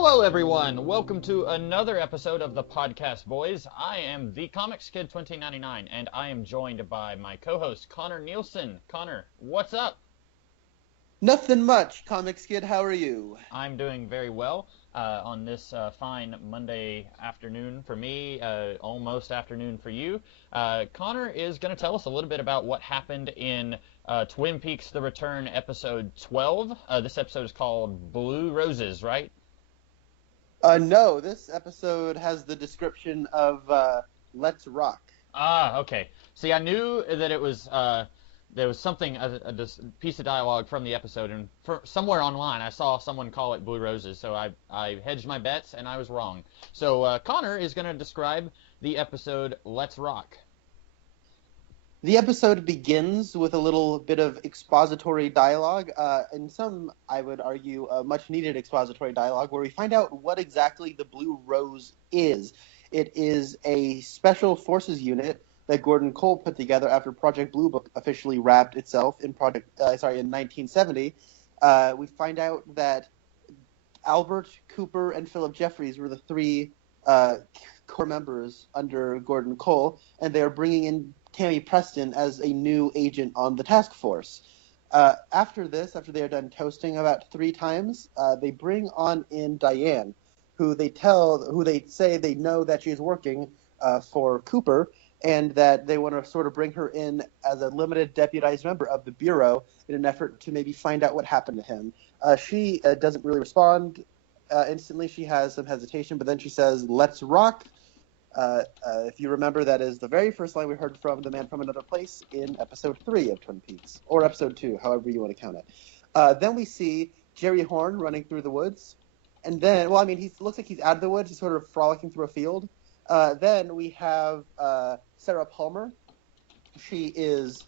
Hello, everyone. Welcome to another episode of the Podcast Boys. I am the Comics Kid 2099, and I am joined by my co-host Connor Nielsen. Connor, what's up? Nothing much, Comics Kid. How are you? I'm doing very well on this fine Monday afternoon for me, almost afternoon for you. Connor is going to tell us a little bit about what happened in Twin Peaks: The Return, episode 12. This episode is called Blue Roses, right? No, this episode has the description of Let's Rock. Ah, okay. See, I knew that it was there was something piece of dialogue from the episode, and somewhere online I saw someone call it Blue Roses, so I hedged my bets and I was wrong. So Connor is going to describe the episode Let's Rock. The episode begins with a little bit of expository dialogue, and some, I would argue, much-needed expository dialogue, where we find out what exactly the Blue Rose is. It is a special forces unit that Gordon Cole put together after Project Blue Book officially wrapped itself in 1970. We find out that Albert, Cooper, and Philip Jeffries were the three core members under Gordon Cole, and they are bringing in Tammy Preston as a new agent on the task force. After they are done toasting about 3 times, they bring on in Diane, who they say they know that she is working for Cooper, and that they want to sort of bring her in as a limited deputized member of the Bureau in an effort to maybe find out what happened to him. She doesn't really respond instantly. She has some hesitation, but then she says, "Let's rock." If you remember, that is the very first line we heard from the Man from Another Place in episode 3 of Twin Peaks, or episode 2, however you want to count it. Then we see Jerry Horn running through the woods, and then, he looks like he's out of the woods. He's sort of frolicking through a field. Then we have Sarah Palmer. She is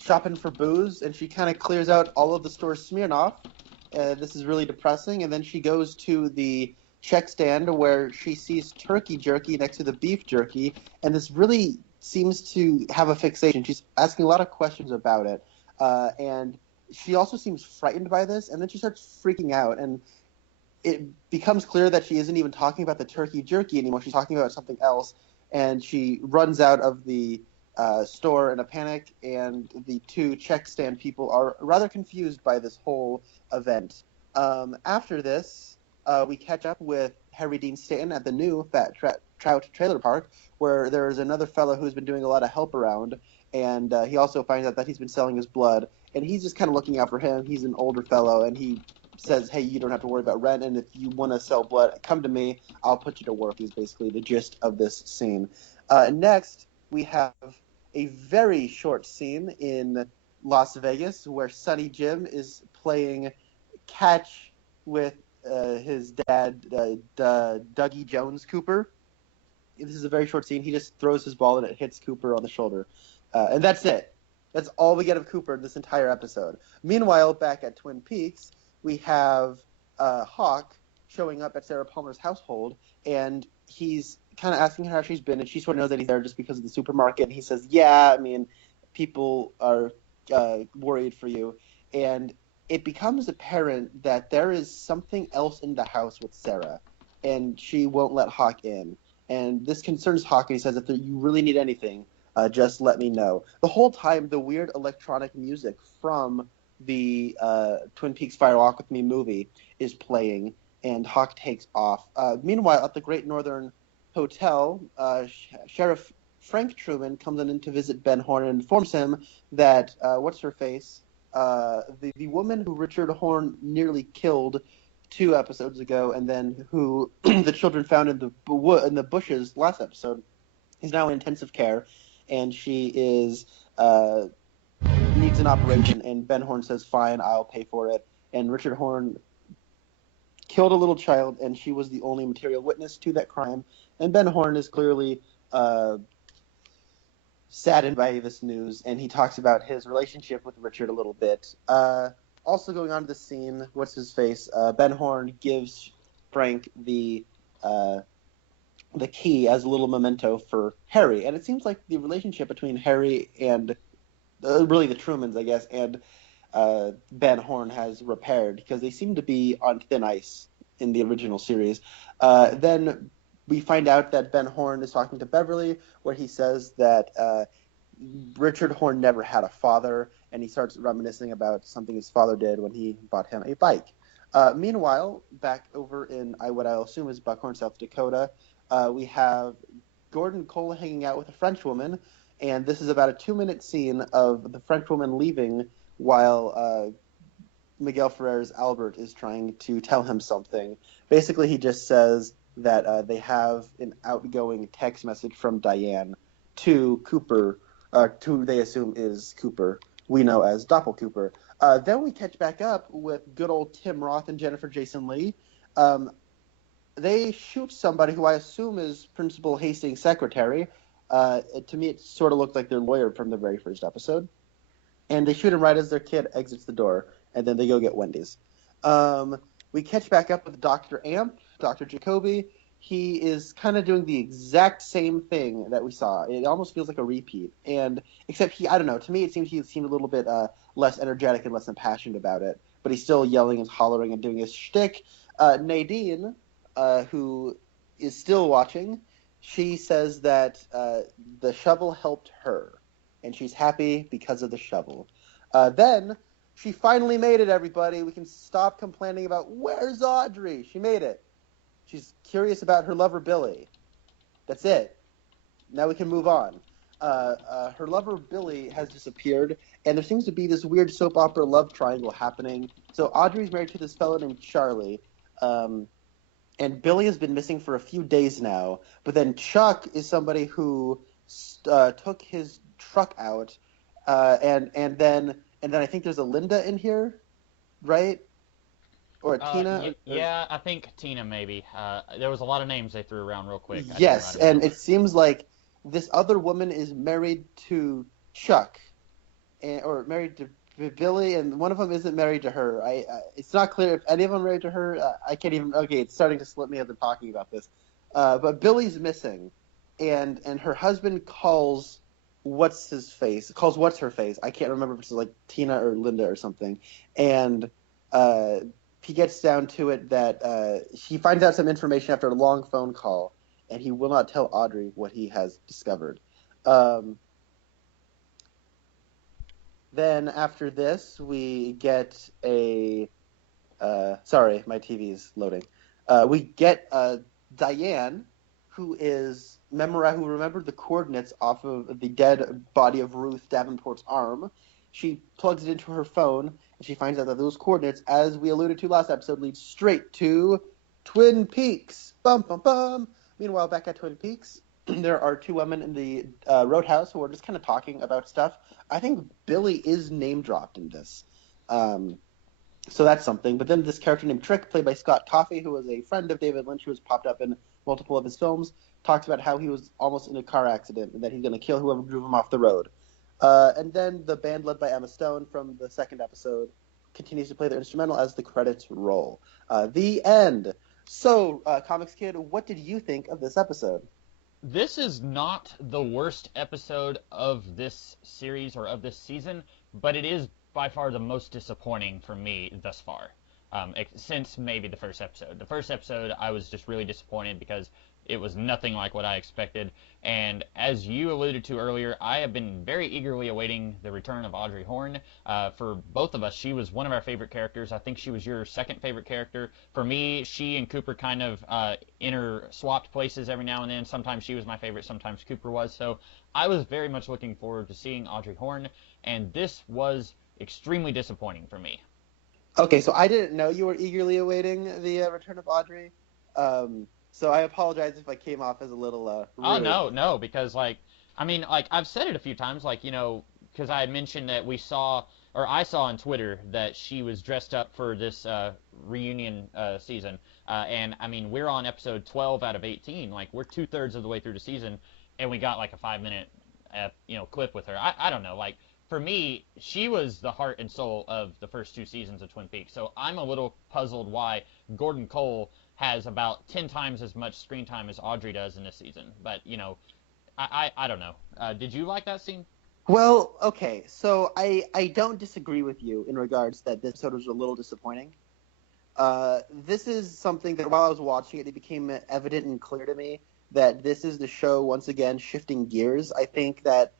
shopping for booze, and she kind of clears out all of the store's Smirnoff. This is really depressing. And then she goes to the check stand where she sees turkey jerky next to the beef jerky, and this really seems to have a fixation. She's asking a lot of questions about it, and she also seems frightened by this, and then she starts freaking out, and it becomes clear that she isn't even talking about the turkey jerky anymore. She's talking about something else, and she runs out of the store in a panic, and the 2 check stand people are rather confused by this whole event. After this, we catch up with Harry Dean Stanton at the new Fat Trout Trailer Park, where there is another fellow who's been doing a lot of help around, and he also finds out that he's been selling his blood, and he's just kind of looking out for him. He's an older fellow, and he says, "Hey, you don't have to worry about rent, and if you want to sell blood, come to me. I'll put you to work," is basically the gist of this scene. Next, we have a very short scene in Las Vegas where Sonny Jim is playing catch with his dad, Dougie Jones Cooper. This is a very short scene. He just throws his ball and it hits Cooper on the shoulder. And that's it. That's all we get of Cooper in this entire episode. Meanwhile, back at Twin Peaks, we have Hawk showing up at Sarah Palmer's household, and he's kind of asking her how she's been, and she sort of knows that he's there just because of the supermarket. And he says, "Yeah, people are worried for you." And it becomes apparent that there is something else in the house with Sarah, and she won't let Hawk in. And this concerns Hawk, and he says, "If you really need anything, just let me know." The whole time, the weird electronic music from the Twin Peaks Fire Walk With Me movie is playing, and Hawk takes off. Meanwhile, at the Great Northern Hotel, Sheriff Frank Truman comes in to visit Ben Horn and informs him that, what's-her-face, the woman who Richard Horn nearly killed 2 episodes ago, and then who the children found in the bushes last episode, is now in intensive care, and she is needs an operation, and Ben Horn says, "Fine, I'll pay for it." And Richard Horn killed a little child, and she was the only material witness to that crime. And Ben Horn is clearly saddened by this news, and he talks about his relationship with Richard a little bit. Also going on to the scene, what's-his-face, Ben Horn gives Frank the key as a little memento for Harry. And it seems like the relationship between Harry and really the Trumans, I guess, and Ben Horn has repaired, because they seem to be on thin ice in the original series. Then we find out that Ben Horne is talking to Beverly, where he says that Richard Horne never had a father, and he starts reminiscing about something his father did when he bought him a bike. Meanwhile, back over in what I'll assume is Buckhorn, South Dakota, we have Gordon Cole hanging out with a French woman, and this is about a 2-minute scene of the French woman leaving while Miguel Ferrer's Albert is trying to tell him something. Basically, he just says that they have an outgoing text message from Diane to Cooper, who they assume is Cooper, we know as Doppel Cooper. Then we catch back up with good old Tim Roth and Jennifer Jason Leigh. They shoot somebody who I assume is Principal Hastings' secretary. To me, it sort of looked like their lawyer from the very first episode. And they shoot him right as their kid exits the door, and then they go get Wendy's. We catch back up with Dr. Amp, Dr. Jacoby. He is kind of doing the exact same thing that we saw. It almost feels like a repeat. And except I don't know, to me it seemed he seemed a little bit less energetic and less impassioned about it. But he's still yelling and hollering and doing his shtick. Nadine, who is still watching, she says that the shovel helped her. And she's happy because of the shovel. Then she finally made it, everybody. We can stop complaining about where's Audrey. She made it. She's curious about her lover, Billy. That's it. Now we can move on. Her lover, Billy, has disappeared, and there seems to be this weird soap opera love triangle happening. So Audrey's married to this fellow named Charlie, and Billy has been missing for a few days now. But then Chuck is somebody who took his truck out, and then I think there's a Linda in here, right? Or a Tina? Yeah, I think Tina maybe. There was a lot of names they threw around real quick. Yes, and it seems like this other woman is married to Chuck, or married to Billy, and one of them isn't married to her. It's not clear if any of them are married to her. I can't even. Okay, it's starting to slip me as I'm talking about this. But Billy's missing, and her husband calls what's her face. I can't remember if it's like Tina or Linda or something, and he gets down to it that he finds out some information after a long phone call, and he will not tell Audrey what he has discovered. Then after this, we get a... sorry, my TV's loading. We get Diane, who remembered the coordinates off of the dead body of Ruth Davenport's arm. She plugs it into her phone, and she finds out that those coordinates, as we alluded to last episode, lead straight to Twin Peaks. Bum, bum, bum. Meanwhile, back at Twin Peaks, there are two women in the roadhouse who are just kind of talking about stuff. I think Billy is name-dropped in this. So that's something. But then this character named Trick, played by Scott Coffey, who was a friend of David Lynch, who has popped up in multiple of his films, talks about how he was almost in a car accident and that he's going to kill whoever drove him off the road. And then the band led by Emma Stone from the second episode continues to play their instrumental as the credits roll. The end. So, Comics Kid, what did you think of this episode? This is not the worst episode of this series or of this season, but it is by far the most disappointing for me thus far, since maybe the first episode. The first episode, I was just really disappointed because it was nothing like what I expected, and as you alluded to earlier, I have been very eagerly awaiting the return of Audrey Horne. For both of us, she was one of our favorite characters. I think she was your second favorite character. For me, she and Cooper kind of swapped places every now and then. Sometimes she was my favorite, sometimes Cooper was, so I was very much looking forward to seeing Audrey Horne, and this was extremely disappointing for me. Okay, so I didn't know you were eagerly awaiting the return of Audrey. So I apologize if I came off as a little rude. Oh, no, because, I've said it a few times, because I had mentioned that I saw on Twitter that she was dressed up for this reunion season, and, we're on episode 12 out of 18, we're 2/3 of the way through the season, and we got, a 5-minute, clip with her. I don't know, for me, she was the heart and soul of the first 2 seasons of Twin Peaks, so I'm a little puzzled why Gordon Cole has about 10 times as much screen time as Audrey does in this season. But, I don't know. Did you like that scene? Well, okay, so I don't disagree with you in regards that this episode was a little disappointing. This is something that while I was watching it, it became evident and clear to me that this is the show once again shifting gears. I think that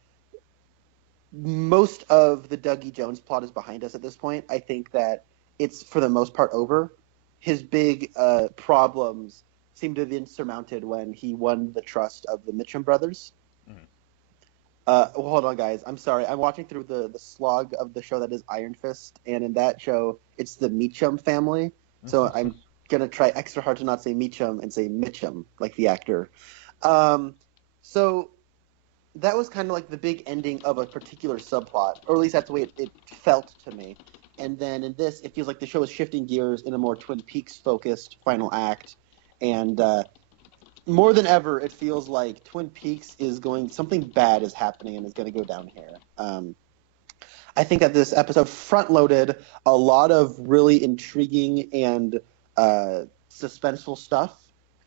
most of the Dougie Jones plot is behind us at this point. I think that it's for the most part over. His big problems seem to have been surmounted when he won the trust of the Mitchum brothers. Hold on, guys. I'm sorry. I'm watching through the slog of the show that is Iron Fist, and in that show, it's the Meachum family. So I'm going to try extra hard to not say Meachum and say Mitchum, like the actor. So that was kind of like the big ending of a particular subplot, or at least that's the way it felt to me. And then in this, it feels like the show is shifting gears in a more Twin Peaks-focused final act. And more than ever, it feels like Twin Peaks something bad is happening and is going to go down here. I think that this episode front-loaded a lot of really intriguing and suspenseful stuff.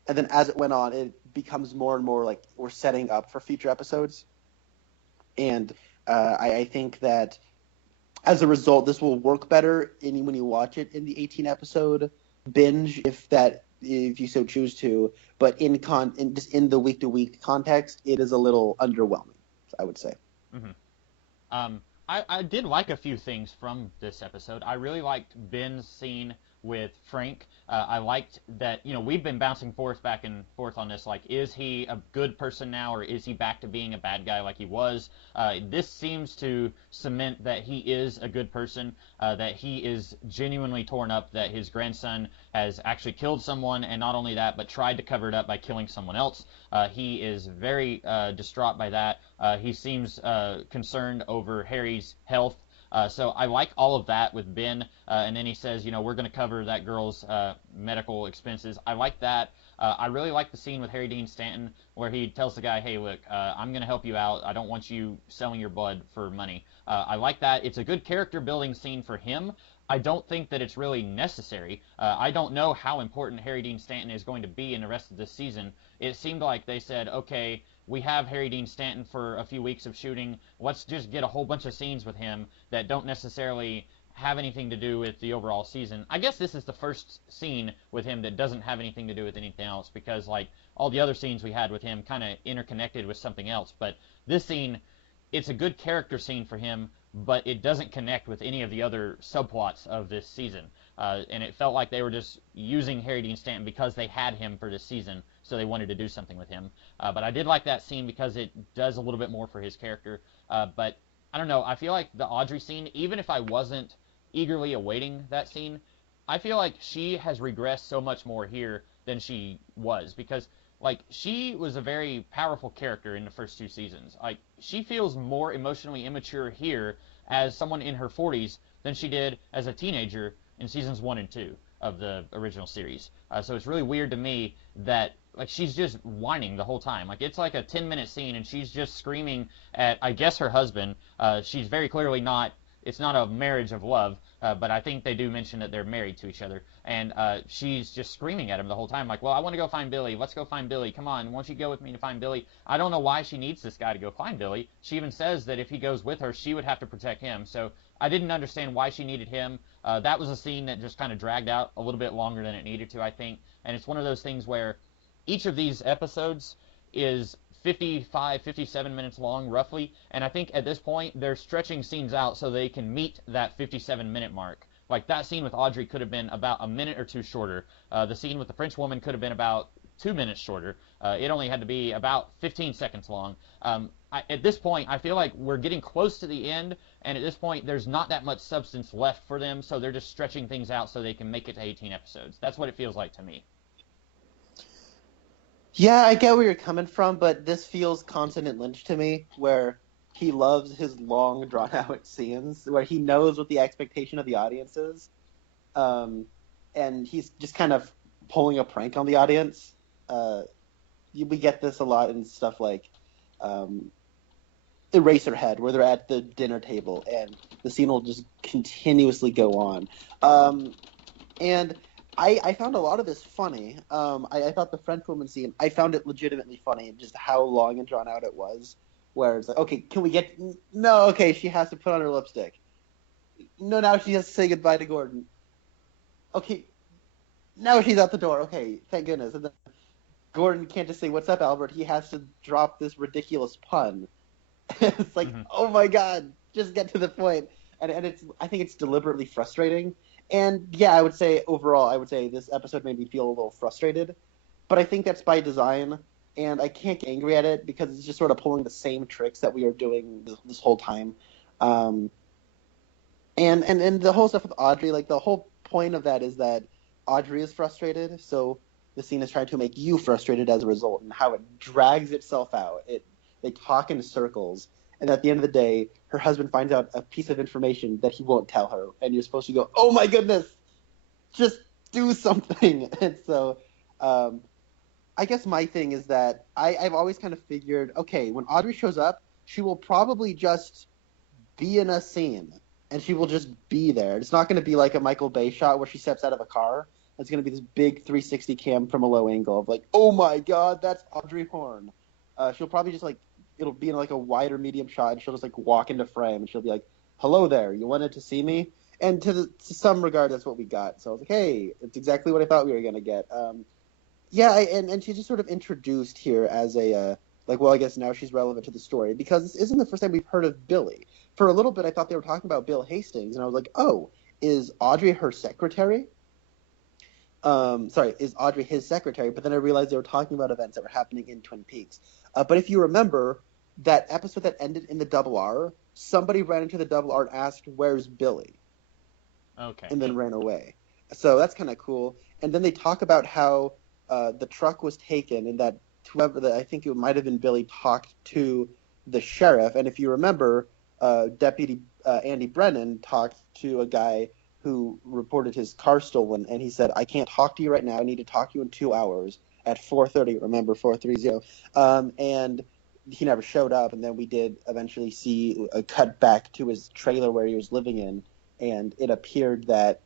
And then as it went on, it becomes more and more like we're setting up for future episodes. And I think that as a result, this will work better when you watch it in the 18-episode binge, if you so choose to. But just in the week-to-week context, it is a little underwhelming, I would say. Mm-hmm. I did like a few things from this episode. I really liked Ben's scene with Frank. I liked that, we've been bouncing back and forth on this, like, is he a good person now, or is he back to being a bad guy like he was? This seems to cement that he is a good person, that he is genuinely torn up that his grandson has actually killed someone, and not only that, but tried to cover it up by killing someone else. He is very distraught by that. He seems concerned over Harry's health. So I like all of that with Ben, and then he says, we're going to cover that girl's medical expenses. I like that. I really like the scene with Harry Dean Stanton where he tells the guy, hey, look, I'm going to help you out. I don't want you selling your blood for money. I like that. It's a good character building scene for him. I don't think that it's really necessary. I don't know how important Harry Dean Stanton is going to be in the rest of this season. It seemed like they said, okay, we have Harry Dean Stanton for a few weeks of shooting. Let's just get a whole bunch of scenes with him that don't necessarily have anything to do with the overall season. I guess this is the first scene with him that doesn't have anything to do with anything else, because like all the other scenes we had with him kind of interconnected with something else. But this scene, it's a good character scene for him, but it doesn't connect with any of the other subplots of this season. And it felt like they were just using Harry Dean Stanton because they had him for this season, so they wanted to do something with him. But I did like that scene because it does a little bit more for his character. But I don't know, I feel like the Audrey scene, even if I wasn't eagerly awaiting that scene, I feel like she has regressed so much more here than she was, because like she was a very powerful character in the first two seasons. Like she feels more emotionally immature here as someone in her 40s than she did as a teenager in seasons 1 and 2 of the original series. So it's really weird to me that like she's just whining the whole time. Like it's like a 10-minute scene and she's just screaming at, I guess, her husband. She's very clearly not, it's not a marriage of love, but I think they do mention that they're married to each other. And she's just screaming at him the whole time, like, well, I want to go find Billy. Let's go find Billy. Come on, won't you go with me to find Billy? I don't know why she needs this guy to go find Billy. She even says that if he goes with her, she would have to protect him. So I didn't understand why she needed him. That was a scene that just kind of dragged out a little bit longer than it needed to, I think. And it's one of those things where each of these episodes is 55, 57 minutes long, roughly. And I think at this point, they're stretching scenes out so they can meet that 57-minute mark. Like, that scene with Audrey could have been about a minute or two shorter. The scene with the French woman could have been about 2 minutes shorter. It only had to be about 15 seconds long. At this point, I feel like we're getting close to the end, and at this point, there's not that much substance left for them, so they're just stretching things out so they can make it to 18 episodes. That's what it feels like to me. Yeah, I get where you're coming from, but this feels Consonant Lynch to me, where he loves his long, drawn-out scenes, where he knows what the expectation of the audience is, and he's just kind of pulling a prank on the audience. We get this a lot in stuff like Eraserhead, where they're at the dinner table, and the scene will just continuously go on. And I found a lot of this funny. I thought the French woman scene, I found it legitimately funny, just how long and drawn out it was. Where it's like, okay, can we get... No, okay, she has to put on her lipstick. No, now she has to say goodbye to Gordon. Okay, Now she's out the door. Okay, thank goodness. And then Gordon can't just say, "What's up, Albert?" He has to drop this ridiculous pun. It's like, Mm-hmm. oh my god, just get to the point. And it's I think it's deliberately frustrating. And yeah, I would say overall, I would say this episode made me feel a little frustrated. But I think that's by design, and I can't get angry at it because it's just sort of pulling the same tricks that we are doing this whole time. Um, and the whole stuff with Audrey, like the whole point of that is that Audrey is frustrated, so the scene is trying to make you frustrated as a result, and how it drags itself out. They talk in circles, and at the end of the day, her husband finds out a piece of information that he won't tell her, and you're supposed to go, "Oh my goodness, just do something!" And so, um, I guess my thing is that I've always kind of figured, okay, when Audrey shows up, she will probably just be in a scene, and she will just be there. It's not going to be like a Michael Bay shot where she steps out of a car. It's going to be this big 360 cam from a low angle of like, oh my god, that's Audrey Horne. She'll probably just like, it'll be in like a wider medium shot, and she'll just like walk into frame, and she'll be like, hello there, you wanted to see me? And to some regard, that's what we got. So I was like, hey, it's exactly what I thought we were going to get. Yeah, and she's just sort of introduced here as a like, well, I guess now she's relevant to the story because this isn't the first time we've heard of Billy. For a little bit, I thought they were talking about Bill Hastings, and I was like, oh, is Audrey her secretary? Sorry, is Audrey his secretary? But then I realized they were talking about events that were happening in Twin Peaks. But if you remember that episode that ended in the double R, somebody ran into the double R and asked, "Where's Billy?" Okay. And then ran away. So that's kind of cool. And then they talk about how the truck was taken, and that whoever I think it might have been Billy talked to the sheriff. And if you remember, Deputy Andy Brennan talked to a guy who reported his car stolen, and he said, "I can't talk to you right now. I need to talk to you in 2 hours at 4:30. Remember 4:30." And he never showed up. And then we did eventually see a cut back to his trailer where he was living in, and it appeared that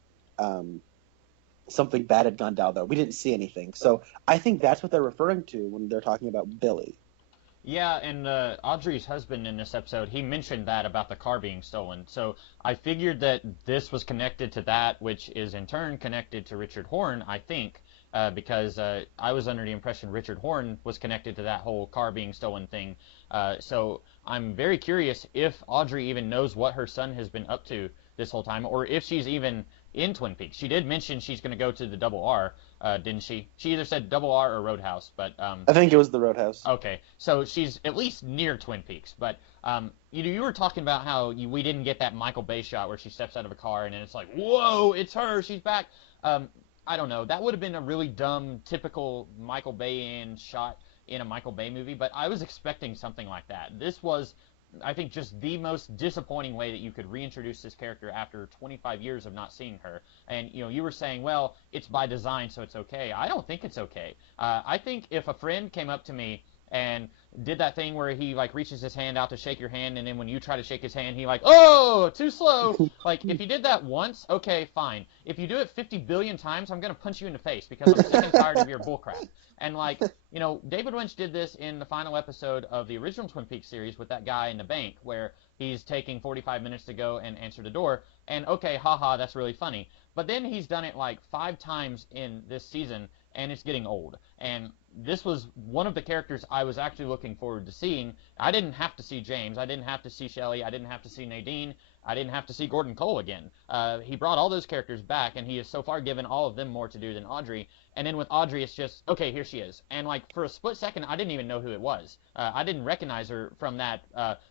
something bad had gone down there. We didn't see anything. So I think that's what they're referring to when they're talking about Billy. Yeah, and Audrey's husband in this episode, he mentioned that about the car being stolen. So I figured that this was connected to that, which is in turn connected to Richard Horne, I think, because I was under the impression Richard Horne was connected to that whole car being stolen thing. So I'm very curious if Audrey even knows what her son has been up to this whole time, or if she's even in Twin Peaks. She did mention she's going to go to the Double R, didn't she? She either said Double R or Roadhouse, but I think it was the Roadhouse. okay, so she's at least near Twin Peaks. But you were talking about how we didn't get that Michael Bay shot where she steps out of a car and then it's like, whoa, it's her, she's back. I don't know. That would have been a really dumb, typical Michael Bayian shot in a Michael Bay movie, but I was expecting something like that. This was, I think, just the most disappointing way that you could reintroduce this character after 25 years of not seeing her. And you were saying, well, it's by design, so it's okay. I don't think it's okay. I think if a friend came up to me and did that thing where he like reaches his hand out to shake your hand, and then when you try to shake his hand, he like, oh, too slow. Like if you did that once, okay, fine. If you do it 50 billion times, I'm gonna punch you in the face because I'm sick and tired of your bullcrap. And like, David Lynch did this in the final episode of the original Twin Peaks series with that guy in the bank where he's taking 45 minutes to go and answer the door. And okay, haha, that's really funny. But then he's done it like 5 times in this season, and it's getting old. And this was one of the characters I was actually looking forward to seeing. I didn't have to see James. I didn't have to see Shelley. I didn't have to see Nadine. I didn't have to see Gordon Cole again. He brought all those characters back, and he has so far given all of them more to do than Audrey. And then with Audrey, it's just, okay, here she is. And like for a split second, I didn't even know who it was. I didn't recognize her from that.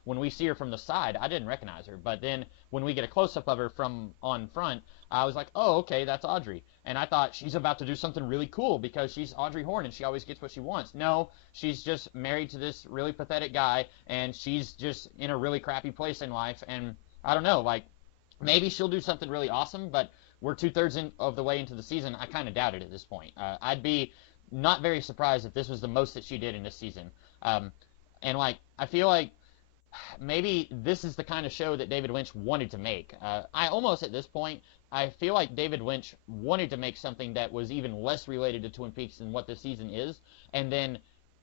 When we see her from the side, I didn't recognize her. But then when we get a close-up of her from on front, I was like, oh, okay, that's Audrey. And I thought she's about to do something really cool because she's Audrey Horne and she always gets what she wants. No, she's just married to this really pathetic guy, and she's just in a really crappy place in life. And I don't know, like maybe she'll do something really awesome, but we're 2/3 of the way into the season. I kind of doubt it at this point. I'd be not very surprised if this was the most that she did in this season. And like I feel like maybe this is the kind of show that David Lynch wanted to make. I almost at this point, I feel like David Lynch wanted to make something that was even less related to Twin Peaks than what this season is, and then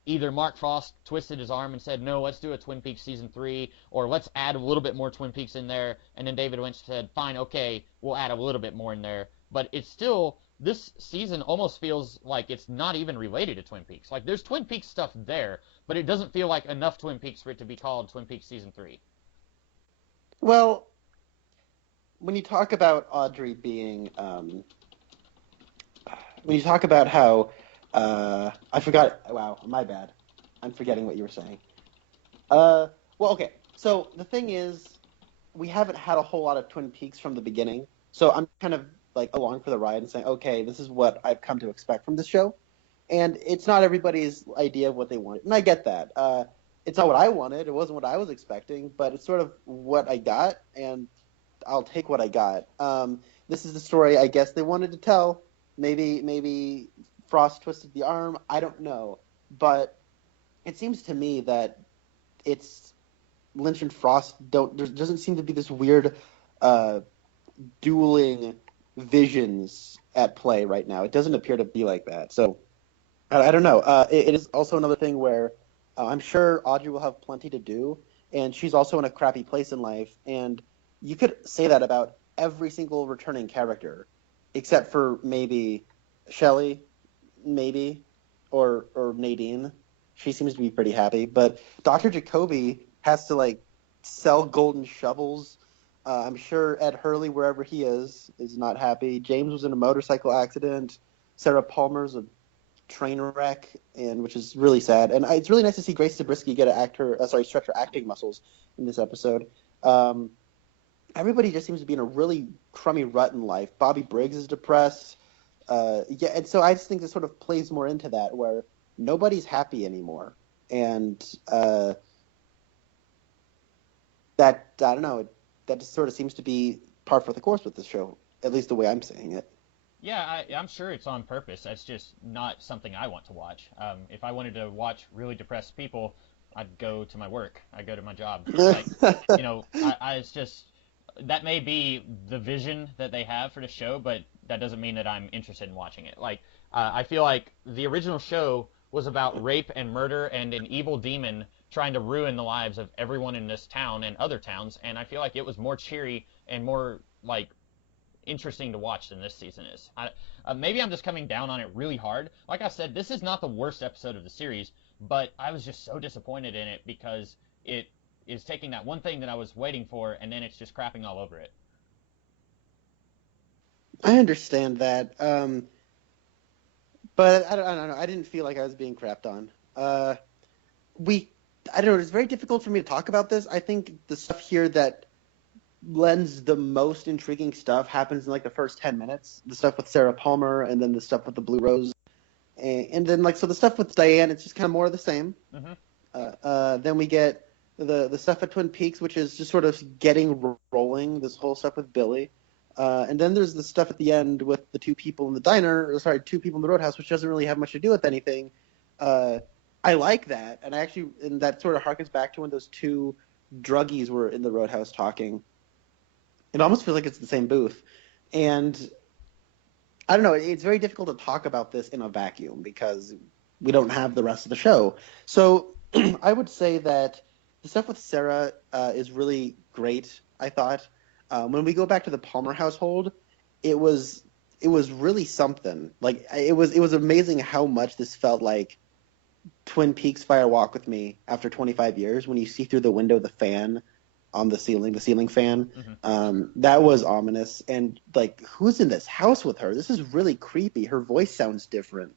either Mark Frost twisted his arm and said, no, let's do a Twin Peaks season 3, or let's add a little bit more Twin Peaks in there, and then David Lynch said, fine, okay, we'll add a little bit more in there. But it's still, this season almost feels like it's not even related to Twin Peaks. Like, there's Twin Peaks stuff there, but it doesn't feel like enough Twin Peaks for it to be called Twin Peaks season 3. Well, when you talk about Audrey being, when you talk about how, I forgot, wow, my bad. I'm forgetting what you were saying. Well, okay, so the thing is, we haven't had a whole lot of Twin Peaks from the beginning, so I'm kind of like along for the ride and saying, okay, this is what I've come to expect from this show, and it's not everybody's idea of what they want, and I get that. It's not what I wanted, it wasn't what I was expecting, but it's sort of what I got, and I'll take what I got. This is the story I guess they wanted to tell. Maybe Frost twisted the arm. I don't know, but it seems to me that it's Lynch and Frost there doesn't seem to be this weird dueling visions at play right now. It doesn't appear to be like that. So I don't know. It is also another thing where I'm sure Audrey will have plenty to do, and she's also in a crappy place in life. And you could say that about every single returning character, except for maybe Shelley, maybe, or Nadine. She seems to be pretty happy. But Dr. Jacoby has to, like, sell golden shovels. I'm sure Ed Hurley, wherever he is not happy. James was in a motorcycle accident. Sarah Palmer's a train wreck, and which is really sad. And it's really nice to see Grace Zabriskie get stretch her acting muscles in this episode. Everybody just seems to be in a really crummy rut in life. Bobby Briggs is depressed. And so I just think this sort of plays more into that, where nobody's happy anymore. And that, I don't know, that just sort of seems to be par for the course with this show, at least the way I'm saying it. Yeah, I'm sure it's on purpose. That's just not something I want to watch. If I wanted to watch really depressed people, I'd go to my work. I'd go to my job. Like, it's just, that may be the vision that they have for the show, but that doesn't mean that I'm interested in watching it. Like, I feel like the original show was about rape and murder and an evil demon trying to ruin the lives of everyone in this town and other towns, and I feel like it was more cheery and more, like, interesting to watch than this season is. Maybe I'm just coming down on it really hard. Like I said, this is not the worst episode of the series, but I was just so disappointed in it because it is taking that one thing that I was waiting for, and then it's just crapping all over it. I understand that, but I don't know. I didn't feel like I was being crapped on. I don't know. It's very difficult for me to talk about this. I think the stuff here that lends the most intriguing stuff happens in like the first 10 minutes. The stuff with Sarah Palmer, and then the stuff with the Blue Rose, and then so the stuff with Diane, it's just kind of more of the same. Mm-hmm. Then we get the stuff at Twin Peaks, which is just sort of getting rolling. This whole stuff with Billy. And then there's the stuff at the end with the two people in the two people in the Roadhouse, which doesn't really have much to do with anything. I like that, and that sort of harkens back to when those two druggies were in the Roadhouse talking. It almost feels like it's the same booth. And I don't know, it's very difficult to talk about this in a vacuum because we don't have the rest of the show. So I would say that the stuff with Sarah is really great, I thought. When we go back to the Palmer household, it was really something. Like, it was amazing how much this felt like Twin Peaks Fire Walk with Me after 25 years, when you see through the window the fan on the ceiling fan. Mm-hmm. That was ominous. And, like, who's in this house with her? This is really creepy. Her voice sounds different.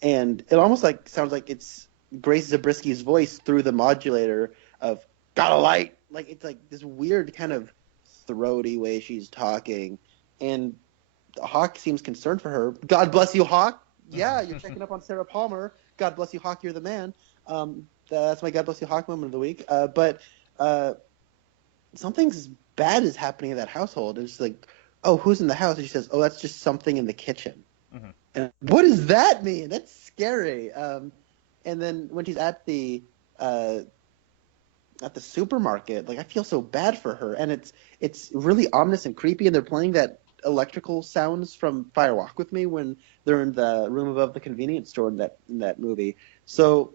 And it almost sounds like it's Grace Zabriskie's voice through the modulator of, got a light? Like, it's like this weird kind of throaty way she's talking. And Hawk seems concerned for her. God bless you, Hawk. Yeah, you're checking up on Sarah Palmer. God bless you, Hawk. You're the man. That's my God bless you, Hawk moment of the week. But something's bad is happening in that household. It's like, oh, who's in the house? And she says, oh, that's just something in the kitchen. Mm-hmm. And what does that mean? That's scary. And then when she's at the supermarket, like, I feel so bad for her, and it's really ominous and creepy. And they're playing that electrical sounds from Fire Walk with Me when they're in the room above the convenience store in that movie. So,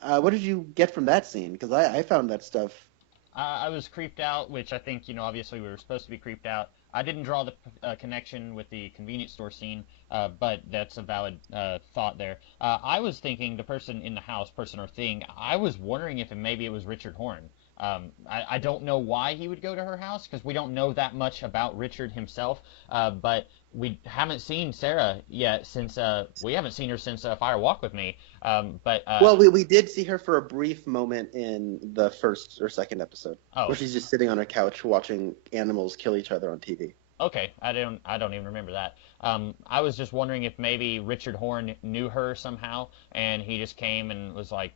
what did you get from that scene? Because I found that stuff. I was creeped out, which I think, obviously we were supposed to be creeped out. I didn't draw the connection with the convenience store scene, but that's a valid thought there. I was thinking the person in the house, person or thing, I was wondering if maybe it was Richard Horn. I don't know why he would go to her house because we don't know that much about Richard himself, but we haven't seen Sarah yet since we haven't seen her since Fire Walk with Me. Well, we did see her for a brief moment in the first or second episode, oh, where she's just sitting on her couch watching animals kill each other on TV. okay, I don't even remember that. I was just wondering if maybe Richard Horn knew her somehow, and he just came and was like,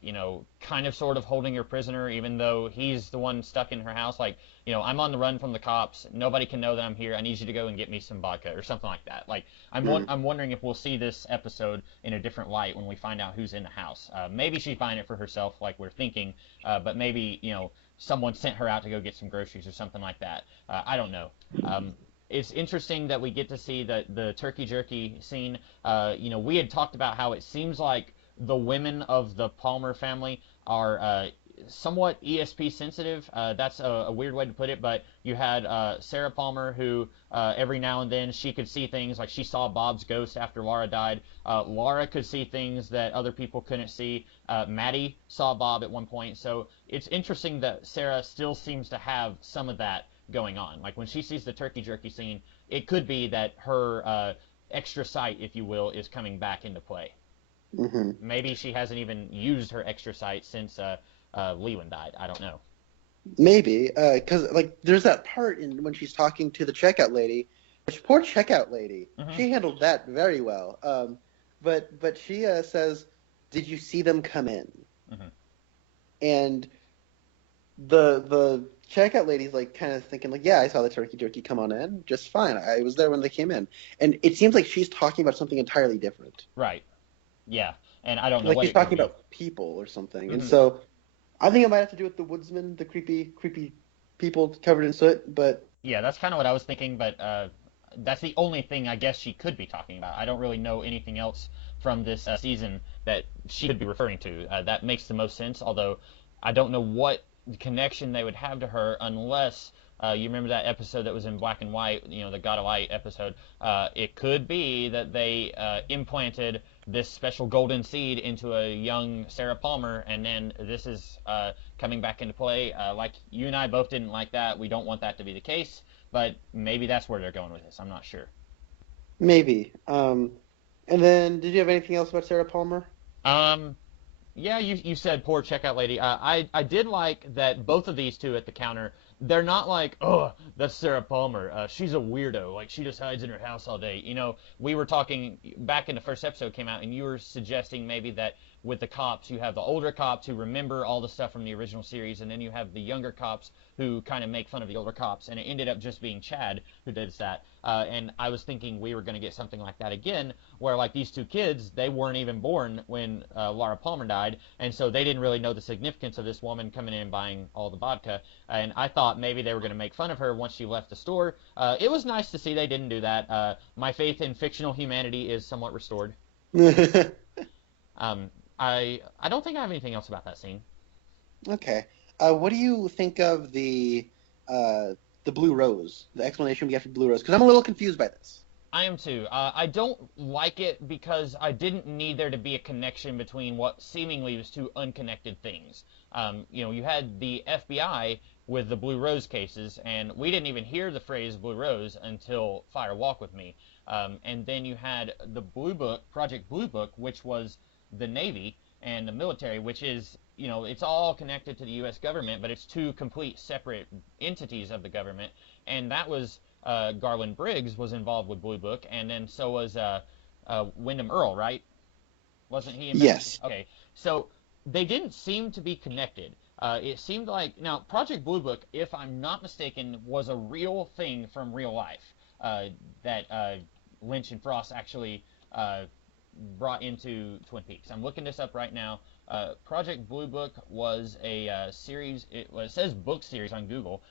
kind of sort of holding her prisoner, even though he's the one stuck in her house. Like, I'm on the run from the cops. Nobody can know that I'm here. I need you to go and get me some vodka or something like that. Like, I'm wondering if we'll see this episode in a different light when we find out who's in the house. Maybe she's buying it for herself, like we're thinking, but maybe someone sent her out to go get some groceries or something like that. I don't know. It's interesting that we get to see the turkey jerky scene. We had talked about how it seems like the women of the Palmer family are somewhat ESP sensitive. That's a weird way to put it, but you had Sarah Palmer who every now and then she could see things, like she saw Bob's ghost after Laura died. Laura could see things that other people couldn't see. Maddie saw Bob at one point. So it's interesting that Sarah still seems to have some of that going on. Like when she sees the turkey jerky scene, it could be that her extra sight, if you will, is coming back into play. Mm-hmm. Maybe she hasn't even used her extra sight since Lewin died. I don't know. Maybe, because there's that part when she's talking to the checkout lady, which poor checkout lady, she handled that very well. But she says, "Did you see them come in?" Mm-hmm. And the checkout lady's like kind of thinking like, "Yeah, I saw the turkey jerky come on in just fine. I was there when they came in." And it seems like she's talking about something entirely different. Right. Yeah. And I don't know like what she's talking about people or something. Mm-hmm. And so I think it might have to do with the woodsman, the creepy people covered in soot. But yeah, that's kind of what I was thinking. But that's the only thing I guess she could be talking about. I don't really know anything else from this season that she could be referring to. That makes the most sense. Although I don't know what connection they would have to her unless you remember that episode that was in black and white, the God of Light episode. It could be that they implanted this special golden seed into a young Sarah Palmer, and then this is coming back into play. Like you and I both didn't like that. We don't want that to be the case, but maybe that's where they're going with this. I'm not sure. Maybe. And then, did you have anything else about Sarah Palmer? Yeah, you said poor checkout lady. I did like that both of these two at the counter, they're not like, oh, that's Sarah Palmer. She's a weirdo. Like, she just hides in her house all day. We were talking back in the first episode came out, and you were suggesting maybe that with the cops, you have the older cops who remember all the stuff from the original series, and then you have the younger cops who kind of make fun of the older cops, and it ended up just being Chad who did that. And I was thinking we were going to get something like that again, where like these two kids, they weren't even born when Laura Palmer died, and so they didn't really know the significance of this woman coming in and buying all the vodka. And I thought maybe they were going to make fun of her once she left the store. It was nice to see they didn't do that. My faith in fictional humanity is somewhat restored. I don't think I have anything else about that scene. Okay. What do you think of the Blue Rose? The explanation we get for Blue Rose? Because I'm a little confused by this. I am too. I don't like it because I didn't need there to be a connection between what seemingly was two unconnected things. You had the FBI with the Blue Rose cases, and we didn't even hear the phrase Blue Rose until Fire Walk with Me. And then you had the Blue Book, Project Blue Book, which was the Navy and the military, which is, it's all connected to the U.S. government, but it's two complete separate entities of the government. And that was Garland Briggs was involved with Blue Book, and then so was Wyndham Earle, right? Wasn't he? Yes. Okay, so they didn't seem to be connected. It seemed like, now, Project Blue Book, if I'm not mistaken, was a real thing from real life that Lynch and Frost actually brought into Twin Peaks. I'm looking this up right now. Project Blue Book was a series. It says book series on Google.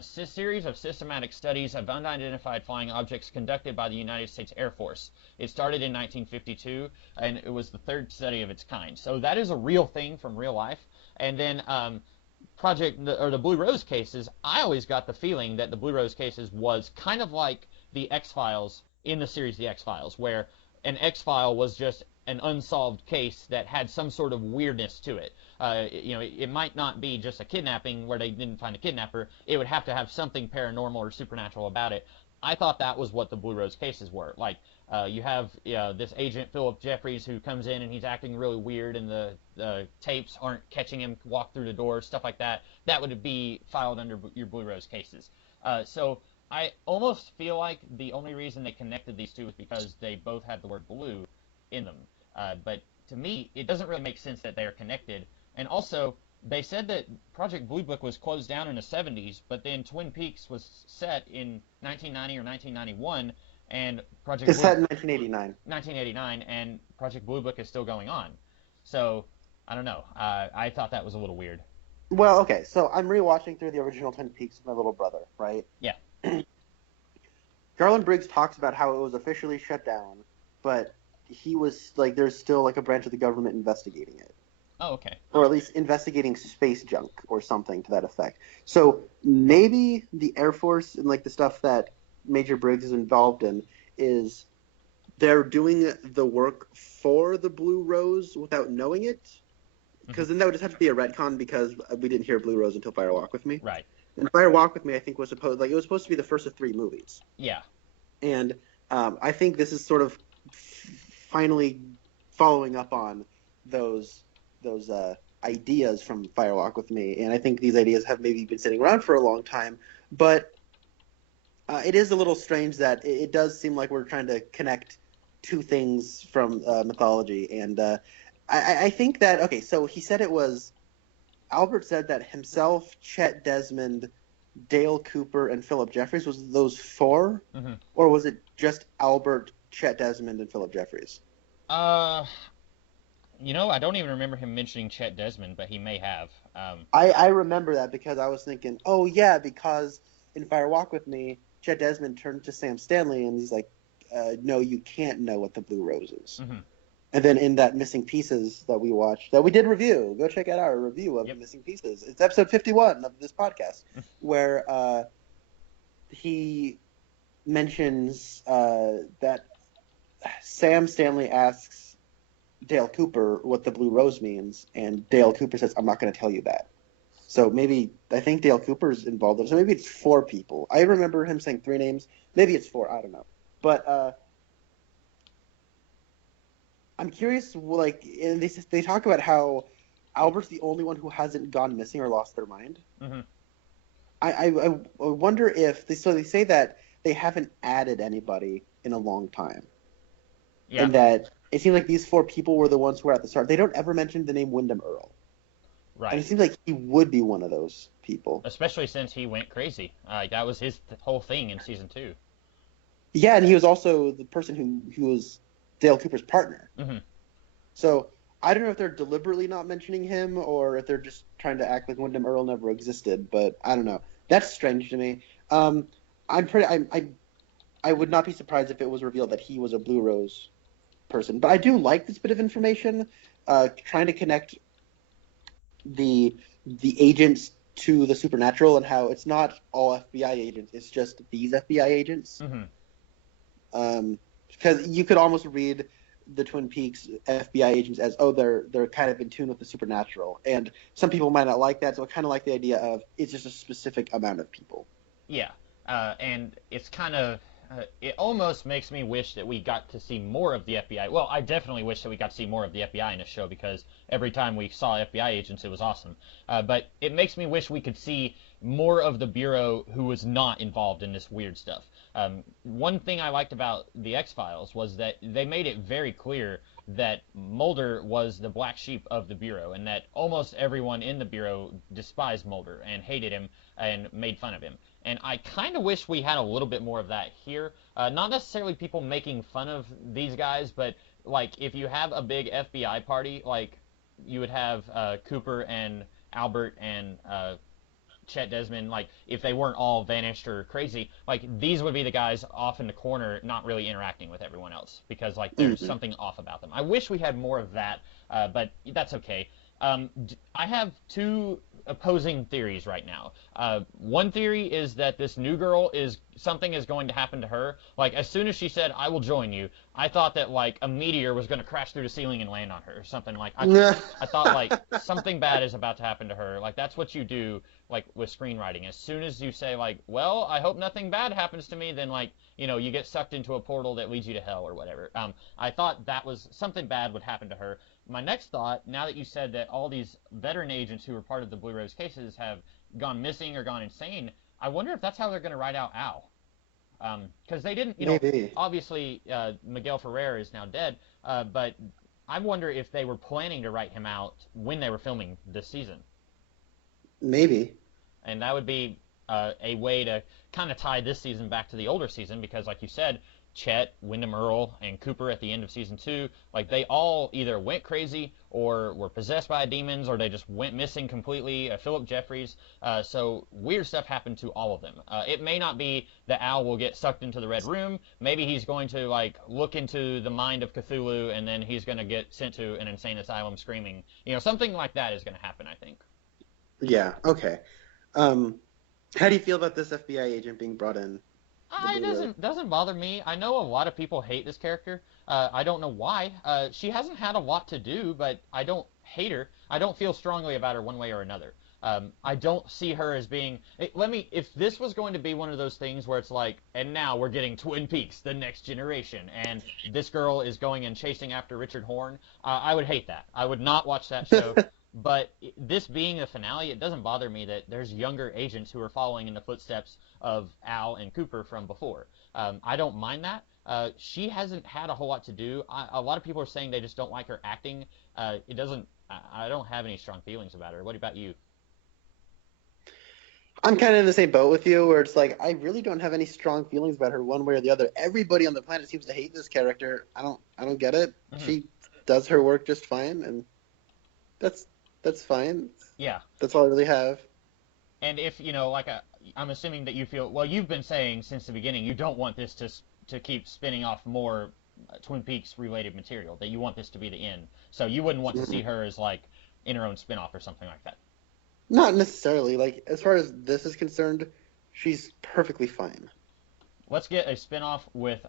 Series of systematic studies of unidentified flying objects conducted by the United States Air Force. It started in 1952, and it was the third study of its kind. So that is a real thing from real life. And then the Blue Rose cases. I always got the feeling that the Blue Rose cases was kind of like the X-Files in the series The X-Files, where an X-File was just an unsolved case that had some sort of weirdness to it. It might not be just a kidnapping where they didn't find a kidnapper. It would have to have something paranormal or supernatural about it. I thought that was what the Blue Rose cases were. Like, you have this agent, Philip Jeffries, who comes in and he's acting really weird, and the tapes aren't catching him walk through the door, stuff like that. That would be filed under your Blue Rose cases. So I almost feel like the only reason they connected these two was because they both had the word blue in them. But to me, it doesn't really make sense that they are connected. And also, they said that Project Blue Book was closed down in the 70s, but then Twin Peaks was set in 1990 or 1991, and It's set in 1989. 1989, and Project Blue Book is still going on. So, I don't know. I thought that was a little weird. Well, okay, so I'm rewatching through the original Twin Peaks with my little brother, right? Yeah. Garland Briggs talks about how it was officially shut down, but he was like, there's still like a branch of the government investigating it. Oh, okay. Or at least investigating space junk or something to that effect. So maybe the Air Force and like the stuff that Major Briggs is involved in is they're doing the work for the Blue Rose without knowing it. Because then that would just have to be a retcon because we didn't hear Blue Rose until Fire Walk with Me. Right. And Fire Walk with Me, I think, was supposed to be the first of 3 movies. Yeah. And I think this is sort of finally following up on those ideas from Fire Walk with Me, and I think these ideas have maybe been sitting around for a long time, but it is a little strange that it does seem like we're trying to connect 2 things from mythology, and I think that, okay, so he said it was, Albert said that himself, Chet Desmond, Dale Cooper, and Philip Jeffries, was those 4? Mm-hmm. Or was it just Albert, Chet Desmond, and Philip Jeffries? I don't even remember him mentioning Chet Desmond, but he may have. I remember that because I was thinking, oh yeah, because in Fire Walk with Me, Chet Desmond turned to Sam Stanley and he's like, no, you can't know what the Blue Rose is. Mm-hmm. And then in that Missing Pieces that we watched, that we did review, go check out our review of Missing Pieces. It's episode 51 of this podcast, where he mentions that Sam Stanley asks Dale Cooper what the Blue Rose means, and Dale Cooper says, I'm not going to tell you that. So maybe, I think Dale Cooper's involved in it, so maybe it's 4 people. I remember him saying 3 names. Maybe it's 4, I don't know. But I'm curious, like, and they talk about how Albert's the only one who hasn't gone missing or lost their mind. Mm-hmm. I wonder if, they say that they haven't added anybody in a long time. Yeah. And that it seems like these 4 people were the ones who were at the start. They don't ever mention the name Wyndham Earl. Right. And it seems like he would be one of those people. Especially since he went crazy. That was his whole thing in season 2. Yeah, and he was also the person who was Dale Cooper's partner. Mm-hmm. So I don't know if they're deliberately not mentioning him or if they're just trying to act like Wyndham Earl never existed, but I don't know. That's strange to me. I would not be surprised if it was revealed that he was a Blue Rose person. But I do like this bit of information, trying to connect the agents to the supernatural and how it's not all FBI agents, it's just these FBI agents. Mm-hmm. Because you could almost read the Twin Peaks FBI agents as, oh, they're kind of in tune with the supernatural. And some people might not like that, so I kind of like the idea of it's just a specific amount of people. Yeah, and it's kind of... it almost makes me wish that we got to see more of the FBI. Well, I definitely wish that we got to see more of the FBI in this show because every time we saw FBI agents, it was awesome. But it makes me wish we could see more of the Bureau who was not involved in this weird stuff. One thing I liked about the X-Files was that they made it very clear that Mulder was the black sheep of the Bureau and that almost everyone in the Bureau despised Mulder and hated him and made fun of him. And I kind of wish we had a little bit more of that here. Not necessarily people making fun of these guys, but like if you have a big FBI party, like you would have Cooper and Albert and Chet Desmond, like if they weren't all vanished or crazy, like these would be the guys off in the corner, not really interacting with everyone else because like there's something off about them. I wish we had more of that, but that's okay. I have two opposing theories right now. One theory is that this new girl is something is going to happen to her. Like as soon as she said, "I will join you," I thought that like a meteor was going to crash through the ceiling and land on her or something. Like I thought like something bad is about to happen to her. Like that's what you do like with screenwriting. As soon as you say like, "Well, I hope nothing bad happens to me," then like you get sucked into a portal that leads you to hell or whatever. I thought that was something bad would happen to her. My next thought, now that you said that all these veteran agents who were part of the Blue Rose cases have gone missing or gone insane, I wonder if that's how they're going to write out Al. Because they didn't, Maybe. obviously Miguel Ferrer is now dead, but I wonder if they were planning to write him out when they were filming this season. Maybe. And that would be a way to kind of tie this season back to the older season because, like you said, Chet, Wyndham Earle, and Cooper at the end of season 2, like they all either went crazy or were possessed by demons or they just went missing completely. Philip Jeffries. So weird stuff happened to all of them. It may not be that Al will get sucked into the Red Room. Maybe he's going to like look into the mind of Cthulhu and then he's going to get sent to an insane asylum screaming. Something like that is going to happen, I think. Yeah. Okay. How do you feel about this FBI agent being brought in? It doesn't bother me. I know a lot of people hate this character. I don't know why. She hasn't had a lot to do, but I don't hate her. I don't feel strongly about her one way or another. I don't see her as being. If this was going to be one of those things where it's like, and now we're getting Twin Peaks, the next generation, and this girl is going and chasing after Richard Horne, I would hate that. I would not watch that show. But this being the finale, it doesn't bother me that there's younger agents who are following in the footsteps of Al and Cooper from before. I don't mind that. She hasn't had a whole lot to do. A lot of people are saying they just don't like her acting. It doesn't. I don't have any strong feelings about her. What about you? I'm kind of in the same boat with you, where it's like I really don't have any strong feelings about her one way or the other. Everybody on the planet seems to hate this character. I don't get it. Mm-hmm. She does her work just fine, and that's fine. Yeah. That's all I really have. And if, I'm assuming that you feel, well, you've been saying since the beginning you don't want this to keep spinning off more Twin Peaks related material, that you want this to be the end. So you wouldn't want to see her as like in her own spin-off or something like that. Not necessarily. Like, as far as this is concerned, she's perfectly fine. Let's get a spin-off with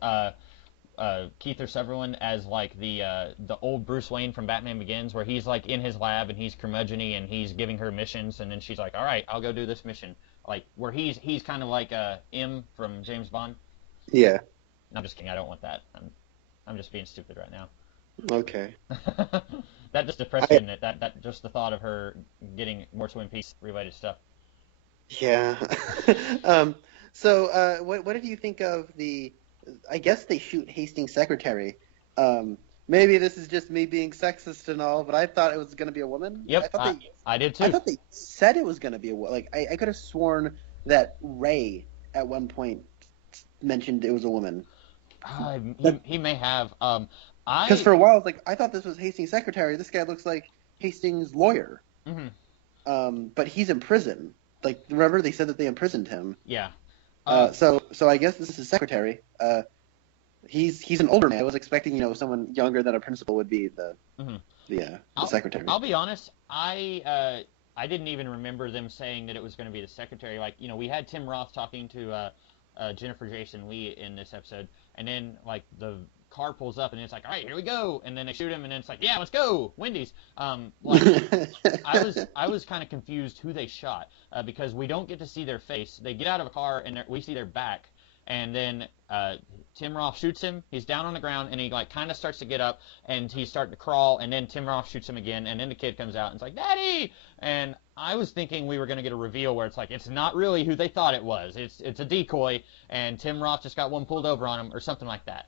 Kiefer Sutherland as like the old Bruce Wayne from Batman Begins, where he's like in his lab and he's curmudgeon-y and he's giving her missions, and then she's like, all right, I'll go do this mission. Like where he's kind of like M from James Bond. Yeah. No, I'm just kidding. I don't want that. I'm just being stupid right now. Okay. That just depressed me, that just the thought of her getting more Twin Peaks related stuff. Yeah. So what did you think of the? I guess they shoot Hastings' secretary. Maybe this is just me being sexist and all, but I thought it was going to be a woman. Yep, I did too. I thought they said it was going to be a woman. Like I could have sworn that Ray at one point mentioned it was a woman. He may have. Because for a while, I was like, I thought this was Hastings' secretary. This guy looks like Hastings' lawyer. Mm-hmm. But he's in prison. Like, remember they said that they imprisoned him. Yeah. So I guess this is his secretary. He's an older man. I was expecting, someone younger than a principal would be the secretary. I'll be honest. I didn't even remember them saying that it was going to be the secretary. Like, we had Tim Roth talking to Jennifer Jason Leigh in this episode, and then like the car pulls up and it's like, all right, here we go, and then they shoot him, and then it's like, yeah, let's go, Wendy's. I was kind of confused who they shot because we don't get to see their face. They get out of a car and we see their back, and then Tim Roth shoots him. He's down on the ground and he like kind of starts to get up and he's starting to crawl, and then Tim Roth shoots him again, and then the kid comes out and it's like, Daddy! And I was thinking we were going to get a reveal where it's like, it's not really who they thought it was. It's a decoy, and Tim Roth just got one pulled over on him or something like that.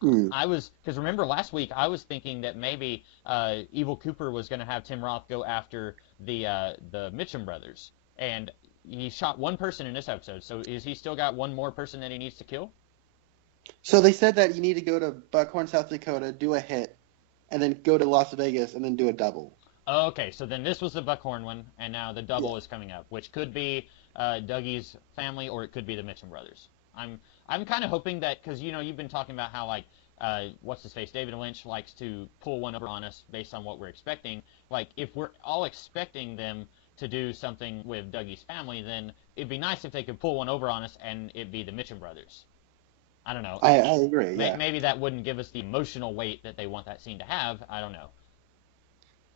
Because remember last week I was thinking that maybe Evil Cooper was going to have Tim Roth go after the Mitchum brothers, and he shot one person in this episode. So is he still got one more person that he needs to kill? So they said that you need to go to Buckhorn, South Dakota, do a hit, and then go to Las Vegas and then do a double. Okay, so then this was the Buckhorn one, and now the double is coming up, which could be Dougie's family, or it could be the Mitchum brothers. I'm kind of hoping that, because you've been talking about how like what's his face, David Lynch likes to pull one over on us based on what we're expecting. Like if we're all expecting them to do something with Dougie's family, then it'd be nice if they could pull one over on us and it'd be the Mitchum brothers. I don't know. I agree. Yeah. Maybe that wouldn't give us the emotional weight that they want that scene to have. I don't know.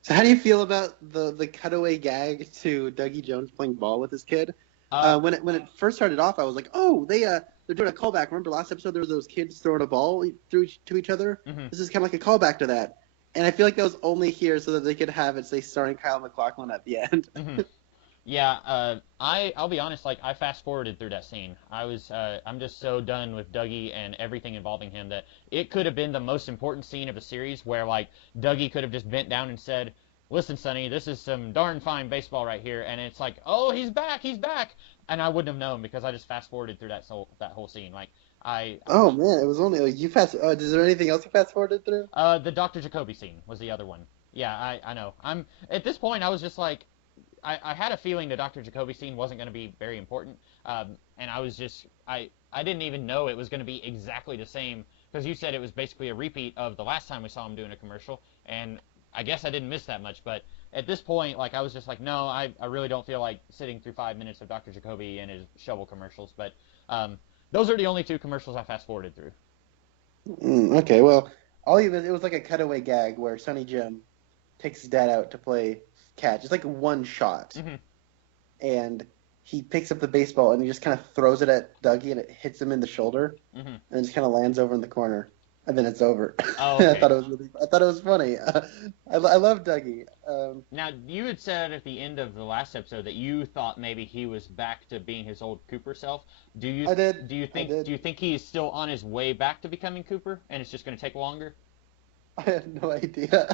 So how do you feel about the cutaway gag to Dougie Jones playing ball with his kid? When it first started off, I was like, oh, they're doing a callback. Remember last episode there was those kids throwing a ball to each other? Mm-hmm. This is kind of like a callback to that. And I feel like that was only here so that they could have it say starring Kyle MacLachlan at the end. Mm-hmm. Yeah, I'll be honest, like I fast forwarded through that scene. I'm just so done with Dougie and everything involving him that it could have been the most important scene of the series where like Dougie could have just bent down and said, "Listen, Sonny, this is some darn fine baseball right here," and it's like, "Oh, he's back, and I wouldn't have known because I just fast forwarded through that whole scene. Like Oh man, it was only you fast. Is there anything else you fast forwarded through? The Dr. Jacoby scene was the other one. Yeah, I know. I'm at this point I was just like. I had a feeling the Dr. Jacoby scene wasn't going to be very important, and I was just I didn't even know it was going to be exactly the same because you said it was basically a repeat of the last time we saw him doing a commercial, and I guess I didn't miss that much. But at this point, like I was just like, no, I really don't feel like sitting through 5 minutes of Dr. Jacoby and his shovel commercials. But those are the only two commercials I fast forwarded through. Okay, well, it was like a cutaway gag where Sonny Jim takes his dad out to play catch. It's like one shot, Mm-hmm. and he picks up the baseball and he just kind of throws it at Dougie and it hits him in the shoulder, Mm-hmm. and it just kind of lands over in the corner, and then it's over. Oh, okay. I thought it was funny. I love Dougie. Now, you had said at the end of the last episode that you thought maybe he was back to being his old Cooper self. I did. Do you think he's still on his way back to becoming Cooper, and it's just going to take longer? I have no idea.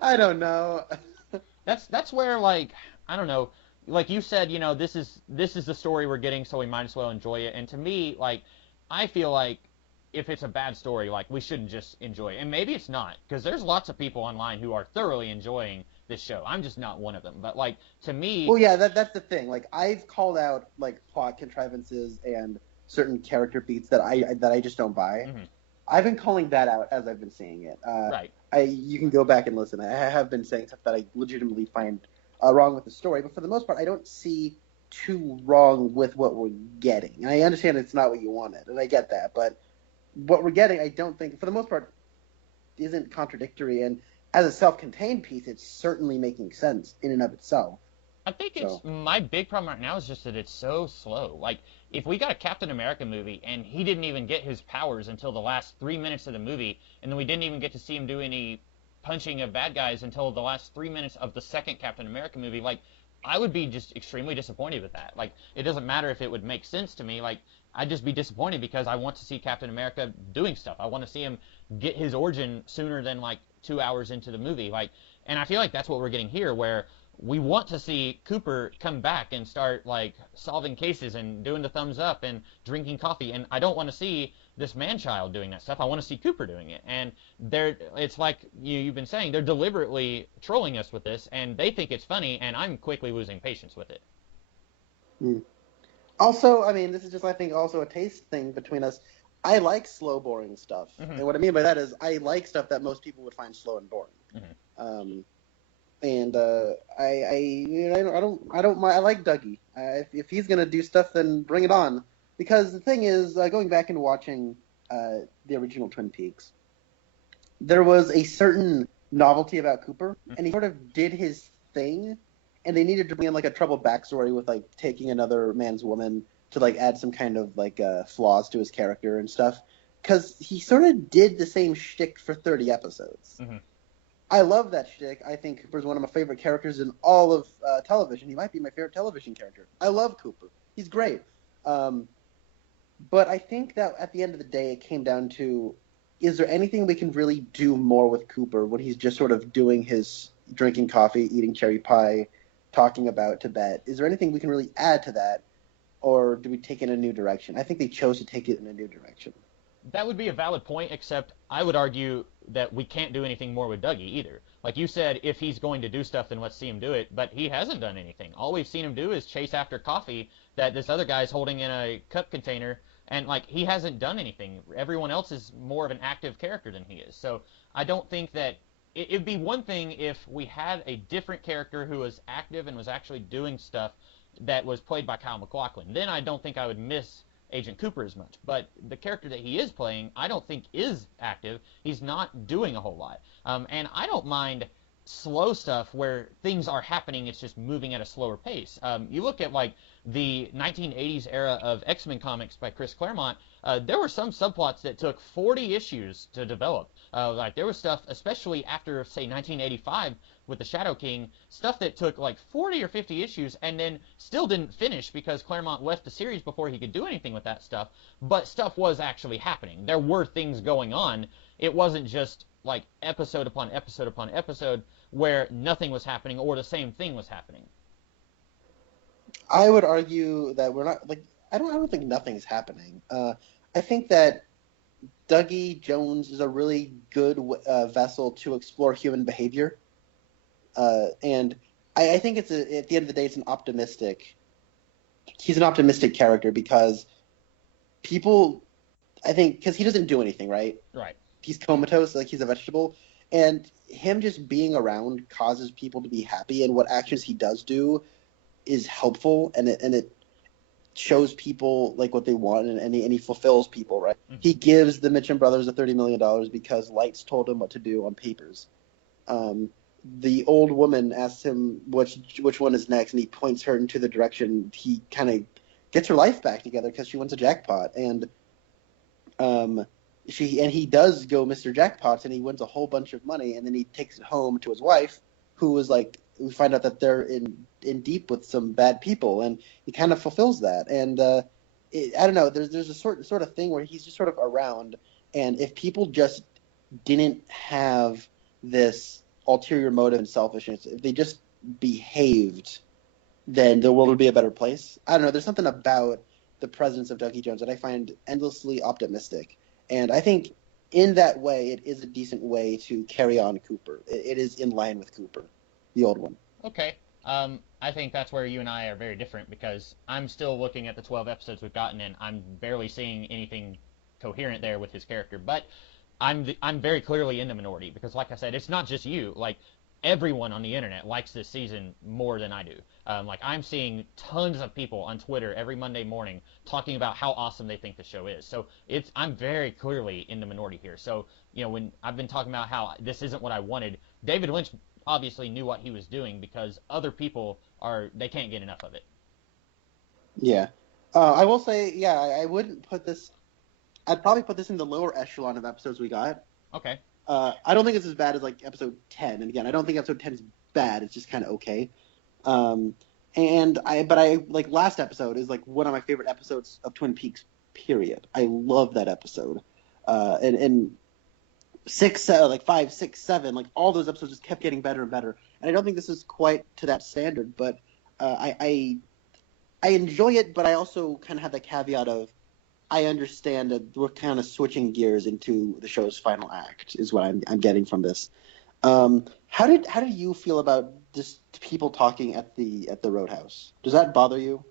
I don't know. That's where like I don't know, like you said, this is the story we're getting, so we might as well enjoy it. And to me, like I feel like if it's a bad story, like we shouldn't just enjoy it. And maybe it's not, because there's lots of people online who are thoroughly enjoying this show. I'm just not one of them. But like to me, well, yeah, that's the thing. Like I've called out like plot contrivances and certain character beats that I just don't buy. Mm-hmm. I've been calling that out as I've been seeing it. Right. You can go back and listen. I have been saying stuff that I legitimately find wrong with the story, but for the most part, I don't see too wrong with what we're getting. And I understand it's not what you wanted, and I get that, but what we're getting, I don't think, for the most part, isn't contradictory. And as a self-contained piece, it's certainly making sense in and of itself. I think it's my big problem right now is just that it's so slow. Like if we got a Captain America movie and he didn't even get his powers until the last 3 minutes of the movie, and then we didn't even get to see him do any punching of bad guys until the last 3 minutes of the second Captain America movie, like I would be just extremely disappointed with that. Like it doesn't matter if it would make sense to me. Like I'd just be disappointed because I want to see Captain America doing stuff. I want to see him get his origin sooner than like 2 hours into the movie. Like, and I feel like that's what we're getting here, where we want to see Cooper come back and start like solving cases and doing the thumbs up and drinking coffee, and I don't want to see this man-child doing that stuff. I want to see Cooper doing it. And it's like you've been saying, they're deliberately trolling us with this, and they think it's funny, and I'm quickly losing patience with it. Also, I mean, this is just, I think, also a taste thing between us. I like slow, boring stuff, and what I mean by that is I like stuff that most people would find slow and boring. And I don't mind. I like Dougie. If he's gonna do stuff, then bring it on. Because the thing is, going back and watching the original Twin Peaks, there was a certain novelty about Cooper, and he sort of did his thing. And they needed to bring in like a troubled backstory with like taking another man's woman to like add some kind of like flaws to his character and stuff. Because he sort of did the same shtick for 30 episodes. I love that shtick. I think Cooper's one of my favorite characters in all of television. He might be my favorite television character. I love Cooper. He's great. But I think that at the end of the day, it came down to, is there anything we can really do more with Cooper when he's just sort of doing his drinking coffee, eating cherry pie, talking about Tibet? Is there anything we can really add to that, or do we take it in a new direction? I think they chose to take it in a new direction. That would be a valid point, except I would argue that we can't do anything more with Dougie either. Like you said, if he's going to do stuff, then let's see him do it. But he hasn't done anything. All we've seen him do is chase after coffee that this other guy's holding in a cup container, and like he hasn't done anything. Everyone else is more of an active character than he is. So I don't think that it'd be one thing if we had a different character who was active and was actually doing stuff that was played by Kyle MacLachlan. Then I don't think I would miss Agent Cooper as much. But the character that he is playing, I don't think is active. He's not doing a whole lot. And I don't mind slow stuff where things are happening, it's just moving at a slower pace. You look at like the 1980s era of X-Men comics by Chris Claremont, there were some subplots that took 40 issues to develop. Like there was stuff, especially after say 1985 with the Shadow King, stuff that took like 40 or 50 issues and then still didn't finish because Claremont left the series before he could do anything with that stuff. But stuff was actually happening. There were things going on. It wasn't just like episode upon episode upon episode where nothing was happening or the same thing was happening. I would argue that we're not like I don't think nothing's happening. I think that Dougie Jones is a really good vessel to explore human behavior, and I think at the end of the day, he's an optimistic character because people, I think, because he doesn't do anything, right? Right. He's comatose, like he's a vegetable, and him just being around causes people to be happy, and what actions he does do is helpful, and it shows people like what they want, and he fulfills people, right? Mm-hmm. He gives the Mitchum brothers the $30 million because Lights told him what to do on papers. The old woman asks him which one is next, and he points her into the direction. He kind of gets her life back together because she wins a jackpot, and he does go Mr. Jackpots, and he wins a whole bunch of money, and then he takes it home to his wife, who was like, we find out that they're in deep with some bad people, and he kind of fulfills that. And I don't know, there's a sort of thing where he's just sort of around, and if people just didn't have this ulterior motive and selfishness, if they just behaved, then the world would be a better place. I don't know, there's something about the presence of Dougie Jones that I find endlessly optimistic. And I think in that way, it is a decent way to carry on Cooper. It is in line with Cooper, the old one. Okay. I think that's where you and I are very different because I'm still looking at the 12 episodes we've gotten and I'm barely seeing anything coherent there with his character. But I'm very clearly in the minority because, like I said, it's not just you. Like, everyone on the internet likes this season more than I do. Like, I'm seeing tons of people on Twitter every Monday morning talking about how awesome they think the show is. So I'm very clearly in the minority here. So, you know, when I've been talking about how this isn't what I wanted, David Lynch obviously knew what he was doing because other people they can't get enough of it. Yeah. I will say, yeah, I wouldn't put this, I'd probably put this in the lower echelon of episodes we got. Okay. I don't think it's as bad as like episode 10. And again, I don't think episode 10 is bad. It's just kind of okay. But I like last episode is like one of my favorite episodes of Twin Peaks, period. I love that episode. And 5, 6, 7, like all those episodes just kept getting better and better. And I don't think this is quite to that standard, but I enjoy it, but I also kind of have the caveat of I understand that we're kind of switching gears into the show's final act is what I'm getting from this. How did you feel about just people talking at the Roadhouse? Does that bother you?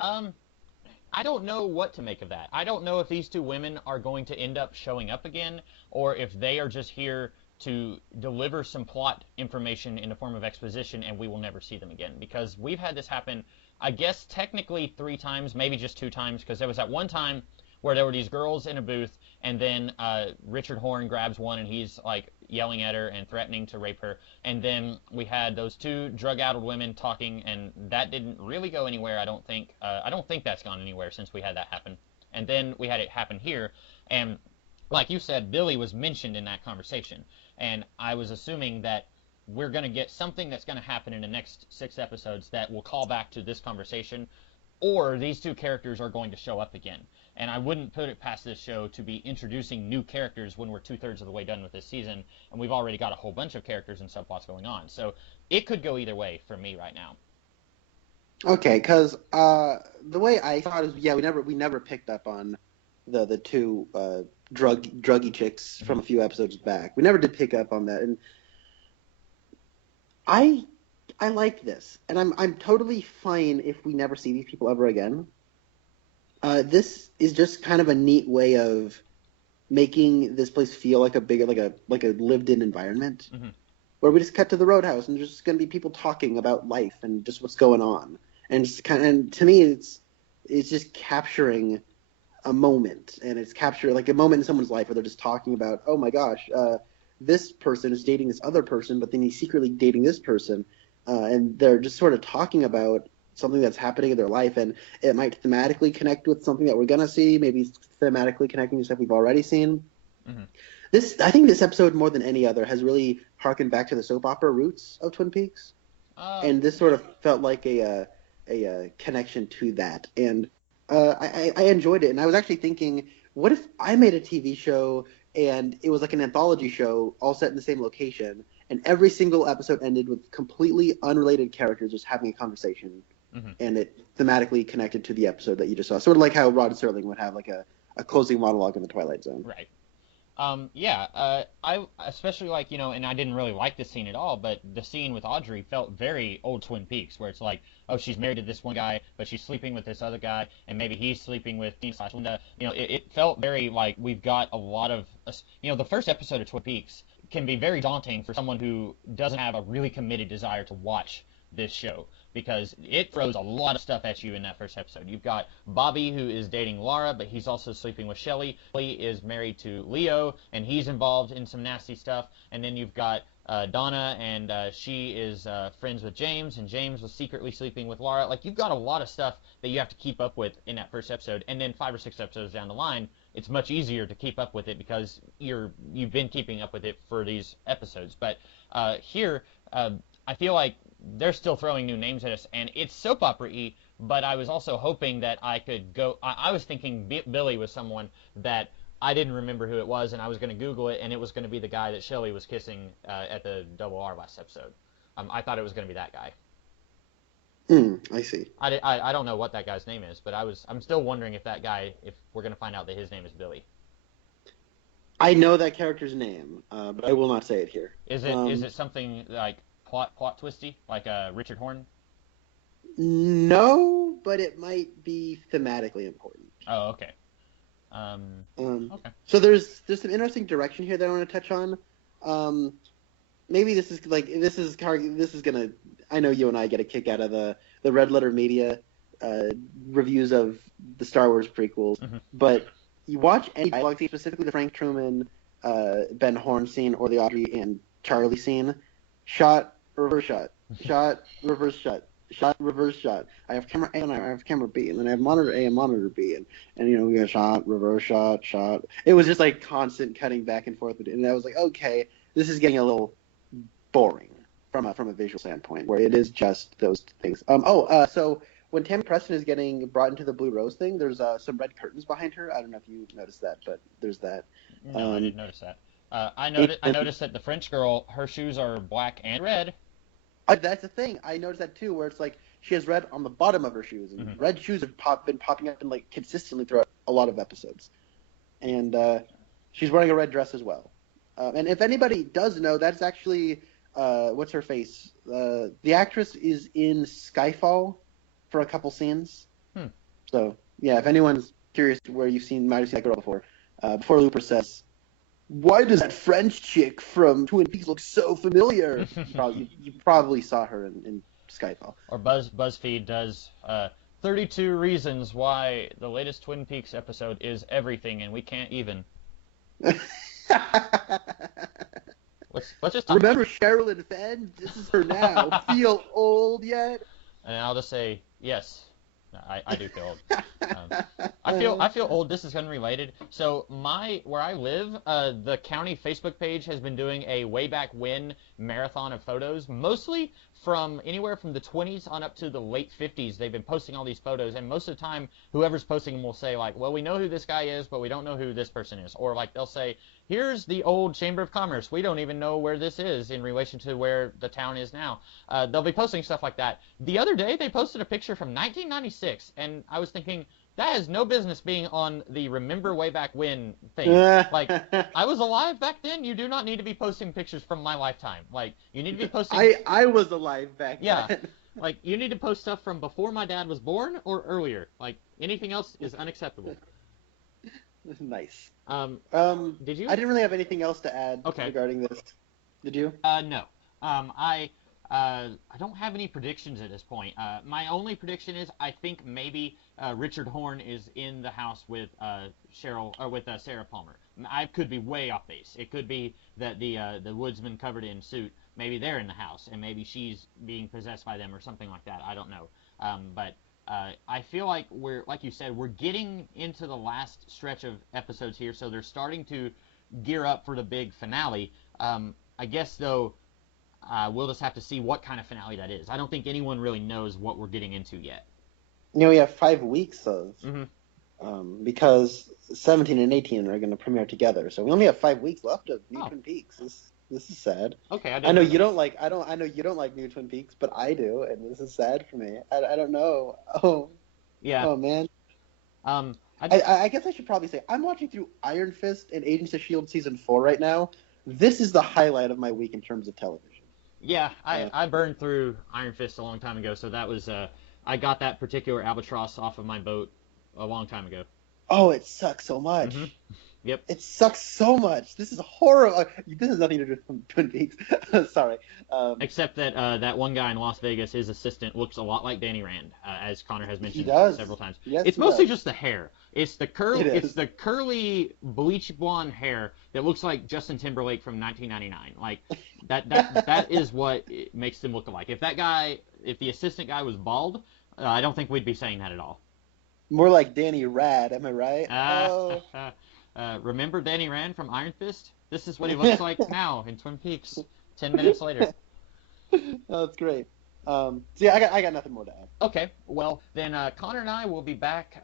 I don't know what to make of that. I don't know if these two women are going to end up showing up again or if they are just here to deliver some plot information in the form of exposition and we will never see them again. Because we've had this happen, I guess, technically 3 times, maybe just 2 times, because there was that one time where there were these girls in a booth and then Richard Horn grabs one and he's like yelling at her and threatening to rape her. And then we had those 2 drug-addled women talking, and that didn't really go anywhere, I don't think. I don't think that's gone anywhere since we had that happen. And then we had it happen here, and like you said, Billy was mentioned in that conversation. And I was assuming that we're going to get something that's going to happen in the next 6 episodes that will call back to this conversation, or these 2 characters are going to show up again. And I wouldn't put it past this show to be introducing new characters when we're 2/3 of the way done with this season, and we've already got a whole bunch of characters and subplots going on. So it could go either way for me right now. Okay, because the way I thought is, yeah, we never picked up on the two druggy chicks from a few episodes back. We never did pick up on that, and I like this, and I'm totally fine if we never see these people ever again. This is just kind of a neat way of making this place feel like a bigger, like a lived-in environment, where we just cut to the Roadhouse and there's just going to be people talking about life and just what's going on, and and to me, it's just capturing a moment, and it's capturing like a moment in someone's life where they're just talking about, oh my gosh, this person is dating this other person, but then he's secretly dating this person, and they're just sort of talking about something that's happening in their life, and it might thematically connect with something that we're gonna see, maybe thematically connecting to stuff we've already seen. I think this episode, more than any other, has really harkened back to the soap opera roots of Twin Peaks, and this sort of felt like a connection to that, and I enjoyed it. And I was actually thinking, what if I made a TV show and it was like an anthology show all set in the same location, and every single episode ended with completely unrelated characters just having a conversation, and it thematically connected to the episode that you just saw. Sort of like how Rod Serling would have like a closing monologue in The Twilight Zone. Right. I especially like, and I didn't really like this scene at all, but the scene with Audrey felt very old Twin Peaks, where it's like, oh, she's married to this one guy, but she's sleeping with this other guy, and maybe he's sleeping with Linda. It felt very like we've got a lot of, the first episode of Twin Peaks can be very daunting for someone who doesn't have a really committed desire to watch this show, because it throws a lot of stuff at you in that first episode. You've got Bobby, who is dating Laura, but he's also sleeping with Shelley. Shelley is married to Leo, and he's involved in some nasty stuff. And then you've got Donna, and she is friends with James, and James was secretly sleeping with Laura. Like, you've got a lot of stuff that you have to keep up with in that first episode, and then 5 or 6 episodes down the line, it's much easier to keep up with it because you've been keeping up with it for these episodes. But here, I feel like they're still throwing new names at us, and it's soap opera-y, but I was also hoping that I could go... I was thinking Billy was someone that I didn't remember who it was, and I was going to Google it, and it was going to be the guy that Shelley was kissing at the Double R last episode. I thought it was going to be that guy. I see. I don't know what that guy's name is, but I'm still wondering if that guy, if we're going to find out that his name is Billy. I know that character's name, but I will not say it here. Is it something like plot twisty, like Richard Horn? No, but it might be thematically important. Oh, okay. Okay. So there's some interesting direction here that I want to touch on. Maybe this is gonna. I know you and I get a kick out of the Red Letter Media reviews of the Star Wars prequels, but you watch any dialogue scene, specifically the Frank Truman, Ben Horn scene, or the Audrey and Charlie scene, shot, reverse shot, shot, reverse shot, shot, reverse shot. I have camera A and I have camera B, and then I have monitor A and monitor B, and we got shot, reverse shot, shot. It was just like constant cutting back and forth, and I was like, okay, this is getting a little boring from a visual standpoint, where it is just those things. So when Tammy Preston is getting brought into the Blue Rose thing, there's some red curtains behind her. I don't know if you noticed that, but there's that. No, I didn't notice that. I noticed that the French girl, her shoes are black and red. That's the thing. I noticed that too, where it's like she has red on the bottom of her shoes, and red shoes have been popping up and like consistently throughout a lot of episodes. And she's wearing a red dress as well. And if anybody does know, that's actually what's her face? The actress is in Skyfall for a couple scenes. So yeah, if anyone's curious where might have seen that girl before Looper says, "Why does that French chick from Twin Peaks look so familiar?" you probably saw her in Skyfall. Or BuzzFeed does 32 reasons why the latest Twin Peaks episode is everything and we can't even. Let's just talk. Remember Sherilyn Fenn? This is her now. Feel old yet? And I'll just say yes. I do feel old. I feel old. This is unrelated. So where I live, the county Facebook page has been doing a way back when marathon of photos, mostly from anywhere from the 20s on up to the late 50s. They've been posting all these photos, and most of the time, whoever's posting them will say like, "Well, we know who this guy is, but we don't know who this person is," or like they'll say, "Here's the old Chamber of Commerce. We don't even know where this is in relation to where the town is now." They'll be posting stuff like that. The other day, they posted a picture from 1996, and I was thinking, That has no business being on the Remember Way Back When thing. Like, I was alive back then. You do not need to be posting pictures from my lifetime. Like, you need to be posting. I was alive back Yeah. then. Like, you need to post stuff from before my dad was born or earlier. Like, anything else is unacceptable. Nice. Did you? I didn't really have anything else to add Okay. regarding this. Did you? No. I don't have any predictions at this point. My only prediction is I think maybe Richard Horn is in the house with Sarah Palmer. I could be way off base. It could be that the woodsman covered in suit, maybe they're in the house and maybe she's being possessed by them or something like that. I don't know. But I feel like like you said, we're getting into the last stretch of episodes here, so they're starting to gear up for the big finale. I guess though. We'll just have to see what kind of finale that is. I don't think anyone really knows what we're getting into yet. We have 5 weeks of, Mm-hmm. because 17 and 18 are going to premiere together, so we only have 5 weeks left of New Twin Peaks. This is sad. Okay, I know you don't like. I know you don't like New Twin Peaks, but I do, and this is sad for me. I don't know. Oh. Yeah. Oh man. I guess I should probably say I'm watching through Iron Fist and Agents of S.H.I.E.L.D. season 4 right now. This is the highlight of my week in terms of television. Yeah, I burned through Iron Fist a long time ago, so that was I got that particular albatross off of my boat a long time ago. Oh, it sucks so much. Mm-hmm. Yep. It sucks so much. This is horrible. This has nothing to do with Twin Peaks. Sorry. Except that that one guy in Las Vegas, his assistant, looks a lot like Danny Rand, as Connor has mentioned several times. Yes, it's mostly just the hair. It's the curly bleach blonde hair that looks like Justin Timberlake from 1999. Like that is what it makes them look alike. If the assistant guy was bald, I don't think we'd be saying that at all. More like Danny Rad, am I right? Remember Danny Rand from Iron Fist? This is what he looks like now in Twin Peaks. 10 minutes later. Oh, that's great. So yeah, I got nothing more to add. Okay, well then Connor and I will be back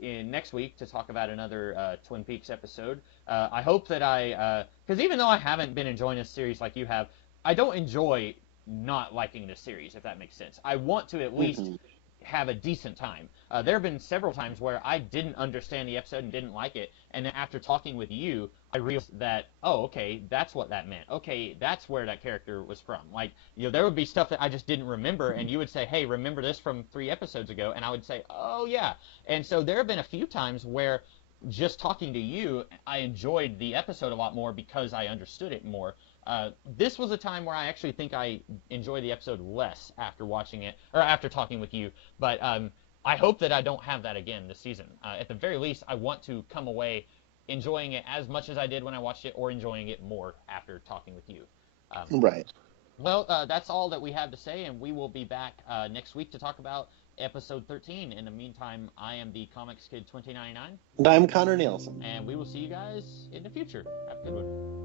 in next week to talk about another Twin Peaks episode. I hope that because even though I haven't been enjoying this series like you have, I don't enjoy not liking this series, if that makes sense. I want to at least have a decent time. There have been several times where I didn't understand the episode and didn't like it, and then after talking with you, I realized that, oh, okay, that's what that meant. Okay, that's where that character was from. Like, there would be stuff that I just didn't remember, and you would say, hey, remember this from 3 episodes ago, and I would say, oh, yeah. And so there have been a few times where just talking to you, I enjoyed the episode a lot more because I understood it more. This was a time where I actually think I enjoyed the episode less after watching it, or after talking with you, but I hope that I don't have that again this season. At the very least, I want to come away enjoying it as much as I did when I watched it, or enjoying it more after talking with you. Right. Well, that's all that we have to say, and we will be back next week to talk about episode 13. In the meantime, I am the Comics Kid 2099. And I'm Connor Nielsen. And we will see you guys in the future. Have a good one.